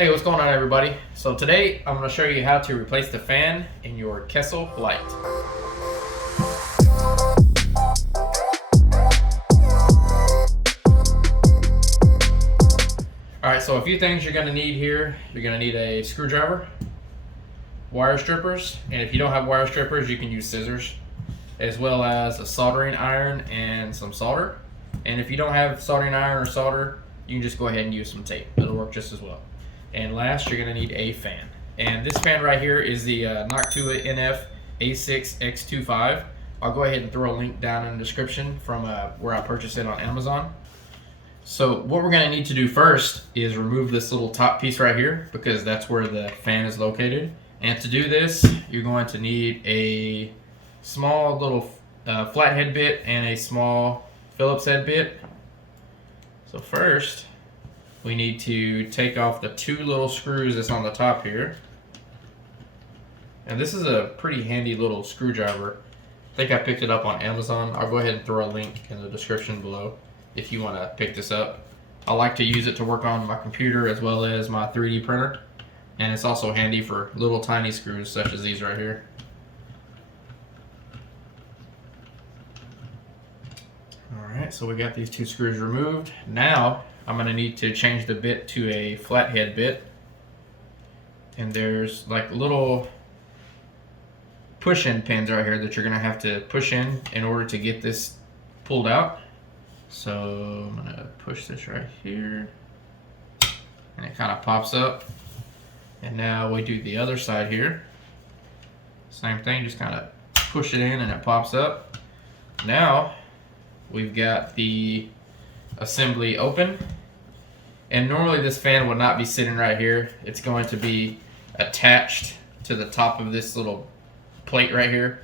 Hey, what's going on everybody? So today I'm going to show you how to replace the fan in your Kessil light. Alright, so a few things you're going to need here. You're going to need a screwdriver, wire strippers, and if you don't have wire strippers you can use scissors, as well as a soldering iron and some solder. And if you don't have soldering iron or solder, you can just go ahead and use some tape. It'll work just as well. And last, you're going to need a fan. And this fan right here is the Noctua NF A6X25. I'll go ahead and throw a link down in the description from where I purchased it on Amazon. So what we're going to need to do first is remove this little top piece right here, because that's where the fan is located. And to do this, you're going to need a small little flathead bit and a small Phillips head bit. So first, we need to take off the two little screws that's on the top here. And this is a pretty handy little screwdriver. I think I picked it up on Amazon. I'll go ahead and throw a link in the description below if you want to pick this up. I like to use it to work on my computer as well as my 3D printer. And it's also handy for little tiny screws such as these right here. Alright, so we got these two screws removed. Now I'm going to need to change the bit to a flathead bit. And there's like little push-in pins right here that you're going to have to push in order to get this pulled out. So I'm going to push this right here. And it kind of pops up. And now we do the other side here. Same thing, just kind of push it in and it pops up. Now we've got the assembly open. And normally this fan would not be sitting right here. It's going to be attached to the top of this little plate right here.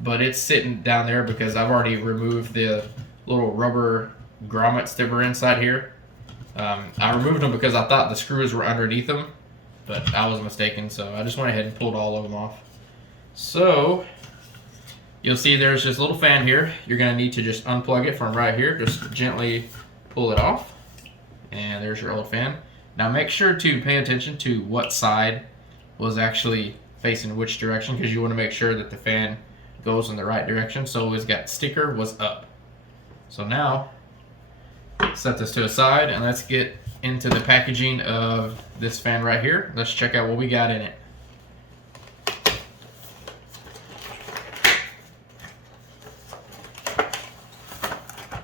But it's sitting down there because I've already removed the little rubber grommets that were inside here. I removed them because I thought the screws were underneath them, but I was mistaken. So I just went ahead and pulled all of them off. So you'll see there's this little fan here. You're going to need to just unplug it from right here. Just gently pull it off. And there's your old fan. Now make sure to pay attention to what side was actually facing which direction, because you want to make sure that the fan goes in the right direction. So it's got sticker was up. So now set this to the side and let's get into the packaging of this fan right here. Let's check out what we got in it.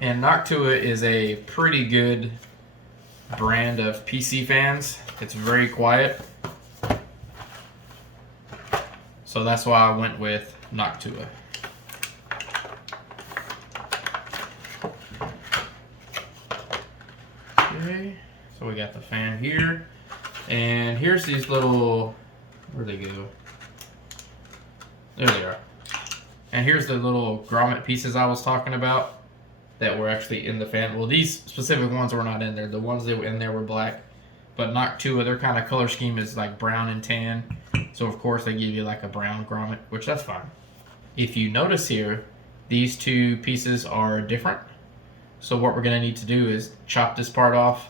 And Noctua is a pretty good brand of PC fans. It's very quiet. So that's why I went with Noctua. Okay, so we got the fan here. And here's these little, where'd they go? There they are. And here's the little grommet pieces I was talking about that were actually in the fan. Well, these specific ones were not in there. The ones that were in there were black. But Noctua, their kind of color scheme is like brown and tan. So of course they give you like a brown grommet, which that's fine. If you notice here, these two pieces are different. So what we're gonna need to do is chop this part off,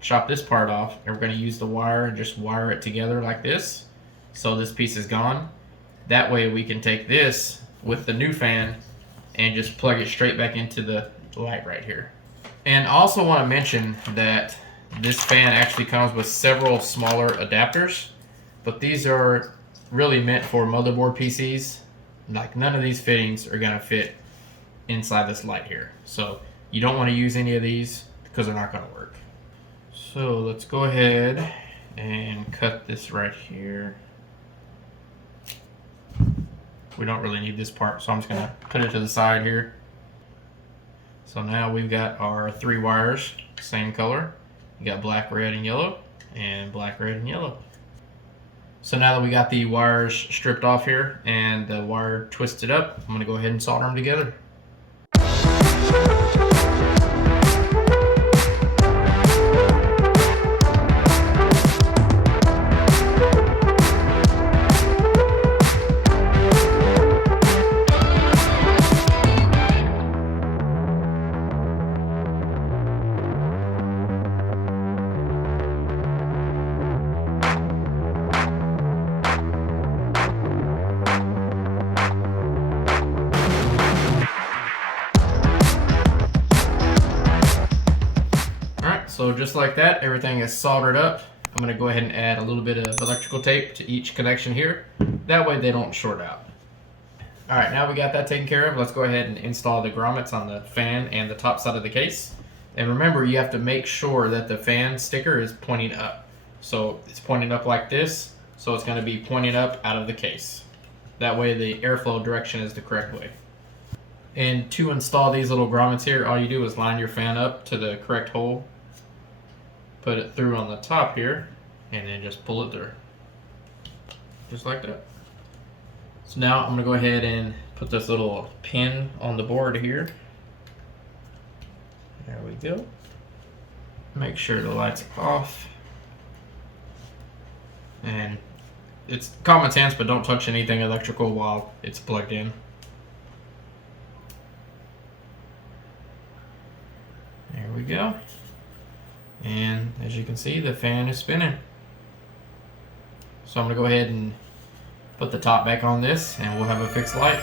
and we're gonna use the wire and just wire it together like this. So this piece is gone. That way we can take this with the new fan and just plug it straight back into the light right here. And I also want to mention that this fan actually comes with several smaller adapters, but these are really meant for motherboard PCs. Like none of these fittings are going to fit inside this light here. So you don't want to use any of these because they're not going to work. So let's go ahead and cut this right here. We don't really need this part, so I'm just going to put it to the side here. So now we've got our three wires, same color. We got black, red, and yellow, and black, red, and yellow. So now that we got the wires stripped off here and the wire twisted up, I'm going to go ahead and solder them together. So just like that, everything is soldered up. I'm going to go ahead and add a little bit of electrical tape to each connection here. That way they don't short out. Alright, now we got that taken care of. Let's go ahead and install the grommets on the fan and the top side of the case. And remember, you have to make sure that the fan sticker is pointing up. So it's pointing up like this, so it's going to be pointing up out of the case. That way the airflow direction is the correct way. And to install these little grommets here, all you do is line your fan up to the correct hole, put it through on the top here, and then just pull it through. Just like that. So now I'm going to go ahead and put this little pin on the board here. There we go. Make sure the light's off. And it's common sense, but don't touch anything electrical while it's plugged in. There we go. And as you can see, the fan is spinning. So I'm going to go ahead and put the top back on this, and we'll have a fixed light.